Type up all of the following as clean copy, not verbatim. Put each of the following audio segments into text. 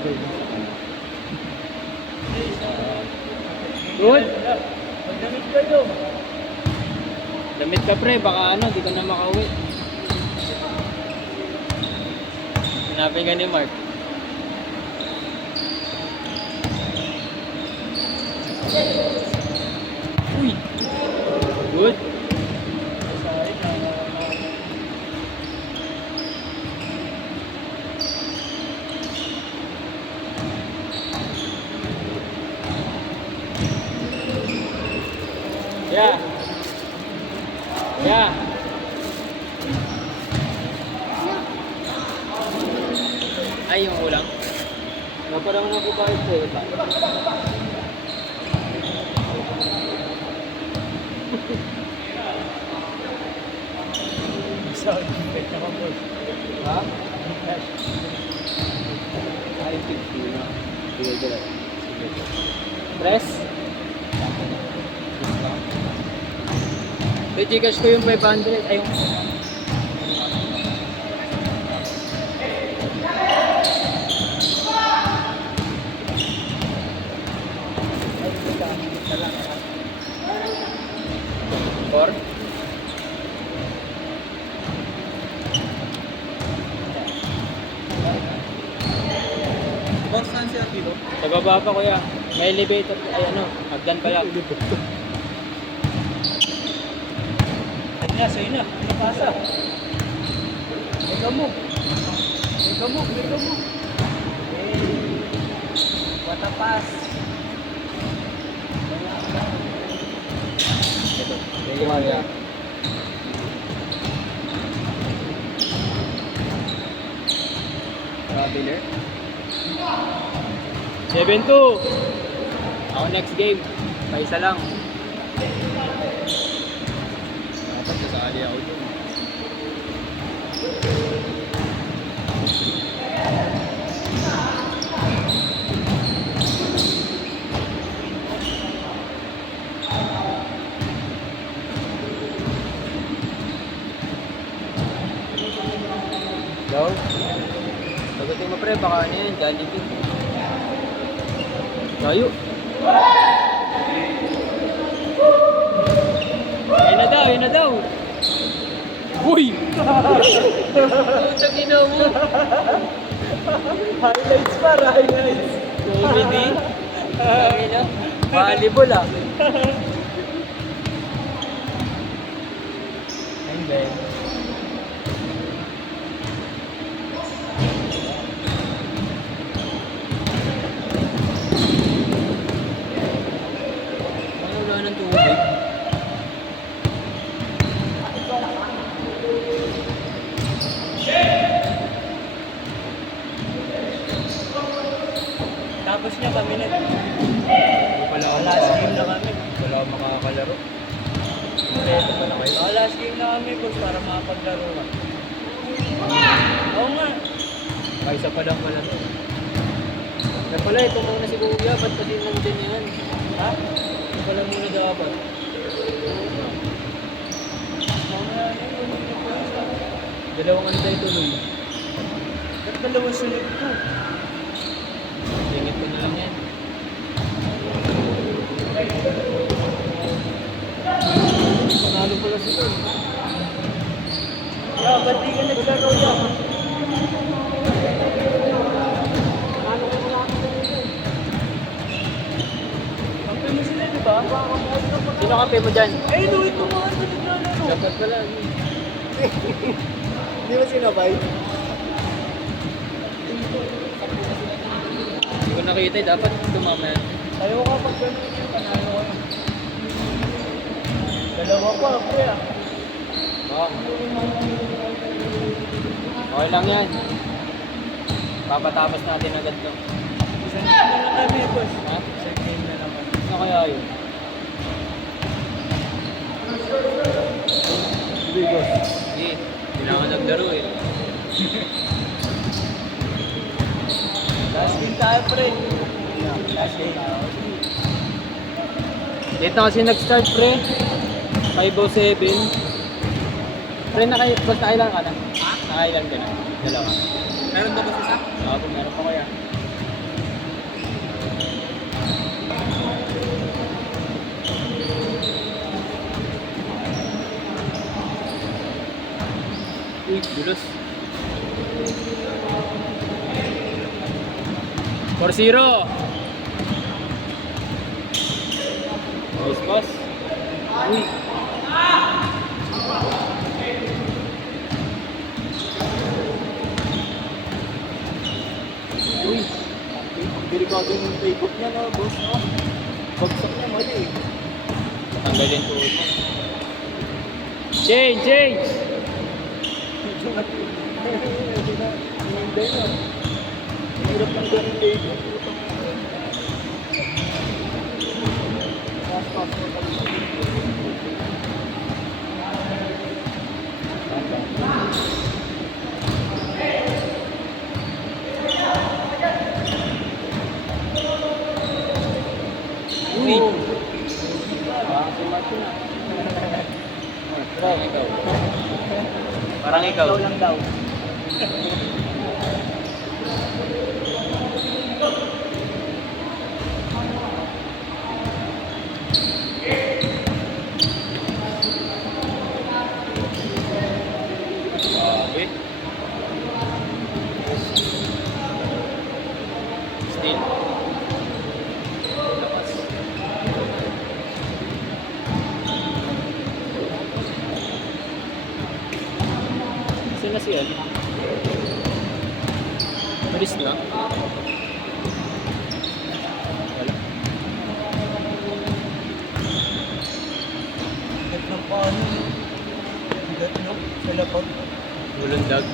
Good? Magdamit kayo. Damit ka pre, baka ano, di ka na makauwi. Hanapin ka ni Mark. Uy! Good? Yeah. Yeah. Ay, yung ulang. Naparang nagbabayad ko ito. Sound effect naman po. Ha? Ay, 50 na. Sige, sige. Press? Gcash ko yung 500. Ay, yung... Or? Box saan siya dito? Sa baba pa kuya. May elevator. Ay ano, hagdan pala. Ayun na, sa'yo na. Ano pasa? Ikaw mo. Ikaw mo. Ikaw mo. What a pass. Ito. Thank you, Maria. Traveler. 7-2. Ako next game. Paisa lang. Dapat sasali ako dun. Hello? Sagutin mo pre, baka ano yun, Jollibee. Layo. Ayun na daw. Uy! Putang ina mo. Highlights para, highlights. Comedy. Ayun na. Volleyball ah. Ayun ba yun? Ano wala ng tubig? Tapos niya kami na. Wala Last game na kami. Wala akong makakalaro. Kompleto pa na kayo. Last game na kami, boss, para makapaglaro ka. Oo nga. Kaisa pa lang pala to. Kaya pala, ito muna si Kuya. Ba't kasi nandyan yan? Ha? Ito pala muna dapat. Mamaya na yun. Dalawang antay tuloy. Ba't dalawang sunod ko? Tingit ko na lang yan. Panalo pala sila. Ba't di ka naglaro yan? Kampi mo sila, di ba? Sino kape mo dyan? Ay, no, ito mga ito naglalaro. Dapat pala. Di ba sinabay? Hindi ko nakita eh. Dapat tumama yan. Ayaw ka pag gano'n yung panalo ko. Dalawa pa, pre ah. Oo. Okay lang yan. Papatapos natin agad to. Isang game na lang kami, boss. Ha? Isang game na lang kami. Ano kaya yun? Sige, boss. Hindi. Hindi na ako naglaro eh. Last game tayo, pre. Last game. Late na kasi nag-start pre. 5:07. Pre, basta nakailan ka na? Ha? Nakailan ka na? Dalawa. Meron ba boss isa? Oo, meron pa kaya. Uy, dulos. 4-0. Nice pass. Uy. Uy, ang delikado yung take-off niya na, boss, no? Bagsak niya, mali eh. Tanggalin ko. Change! Medyo na, hindi na. Hirap lang doon yung take-off. Pass mo kami. Uy! Parang ikaw. Parang ikaw. Ikaw lang daw. Grabe. Still. Lakas. Saan na siya? Malis na? Wala. Gat ng paano. Gat no? Sa lapag. Bulundag.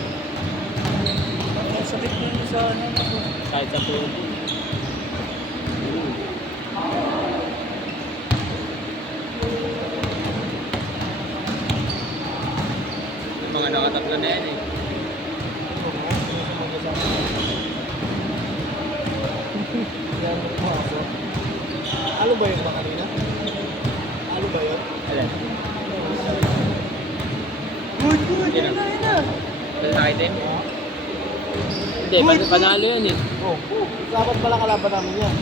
Ang sakit niya sa ano. Kahit sa tulo. Yung mga nakatatlo na yan eh. Ano ba yun ba kanina? Ano ba yun? Alam. Good, good. Yun Yun na. na, yun na. Ito sa item? Hindi, panalo yan eh. Oh, dapat pala kalaban namin yan.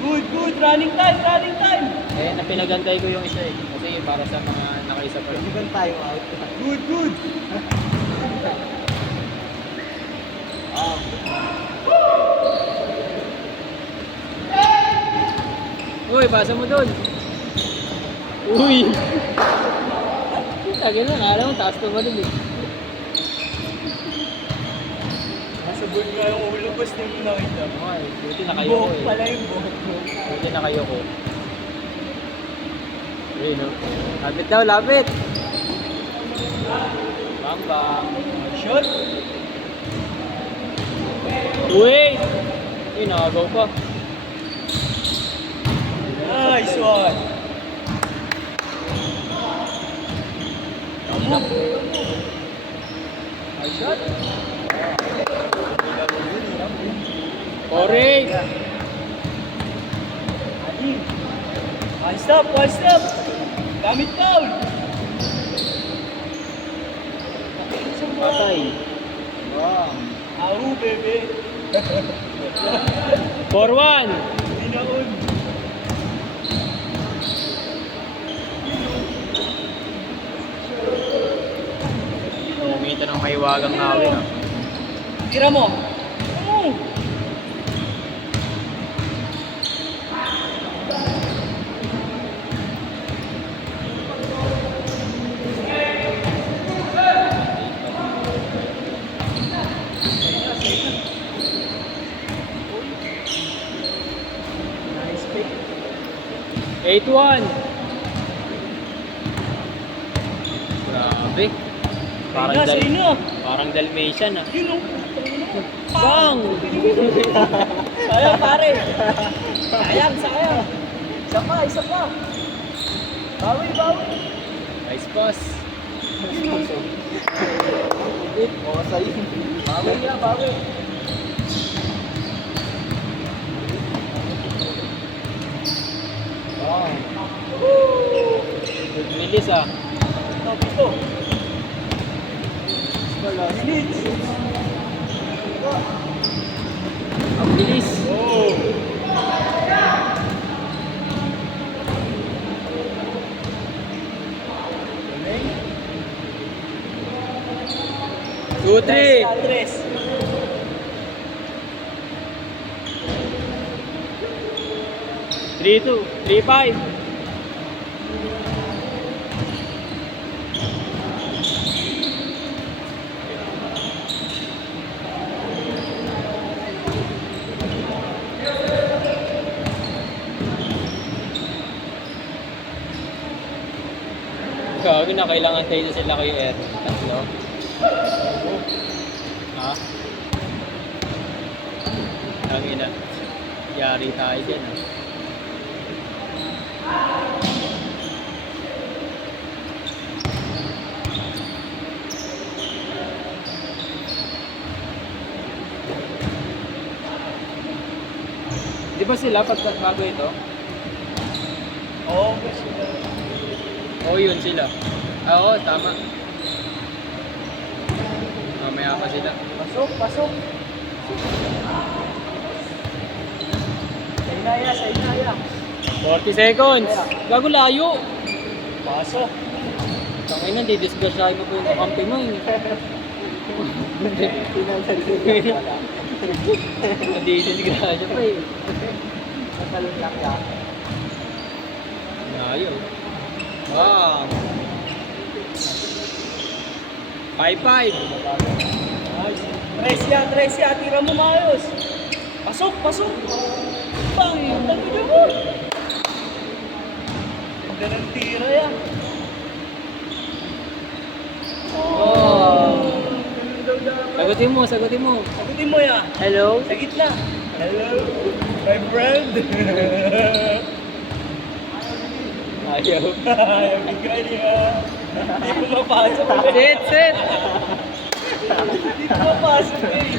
Good, good. Running time, running time. Eh, napinagantay ko yung isa eh. Kasi para sa mga nakaisa pa rin. Hindi tayo out. Good, good. Uy, basa mo doon. Uy! Lagi na, alam mo, taas to ba doon eh. Nasa board nga yung ulo, boss, na yung nakita. Ay, buti na kayo ko Buhok eh. pala yung buhok. Buti na kayo ko. Uy, no? Lapit daw, lapit! Bang bang. Shot. Wait! Uy, nakagaw pa. Nice one. Tama. Nice shot. Correct! Adi. One stop, one stop. Gamit foul. Patay. Wow. Ahu, bebe. 4-1! Binaon. Kumita ng maiwagang nawin ah. Tira mo. Oh. Nice pick. 8-1! Grabe. Parang, parang Dalmatian ah. Yun oh. Bang! Sayang pare. Sayang, sayang. Isa pa, isa pa. Bawi, bawi. Nice pass. Ulit, mga sayo. Bawi niya, bawi. Wow. Good bilis ah. Ito, ito. Minutes. Ang bilis. Oh. 2-3. Andres. 3-2. 3-5. Gawin na kailangan tayo na sila kay Aaron. Tatlo. Ha? Ang ina. Yari tayo dyan. Ha? Di ba sila pag bago ito? Oo, Oo, yun sila. Oo, tama. Mamaya pa sila. pasok, pasok. Sa inaya, sa inaya. 40 seconds. Gago layo. Pasok. Tangay na, didisgrasyahin mo po yung kakampi mo. Didisgrasya pa eh. Matalon lang yan. Layo. Wow. 5-5. Tres ya, tira mo maayos. Pasok, pasok. Bang, talo niyo mo. Ganang tira yan. Oh. Sagutin mo, sagutin mo. Sagutin mo yan. Hello? Sa gitna. Hello, my friend. Ayaw. Ayaw bigay niya. Hindi mo mapasok. Sit, sit. Hindi mo mapasok eh.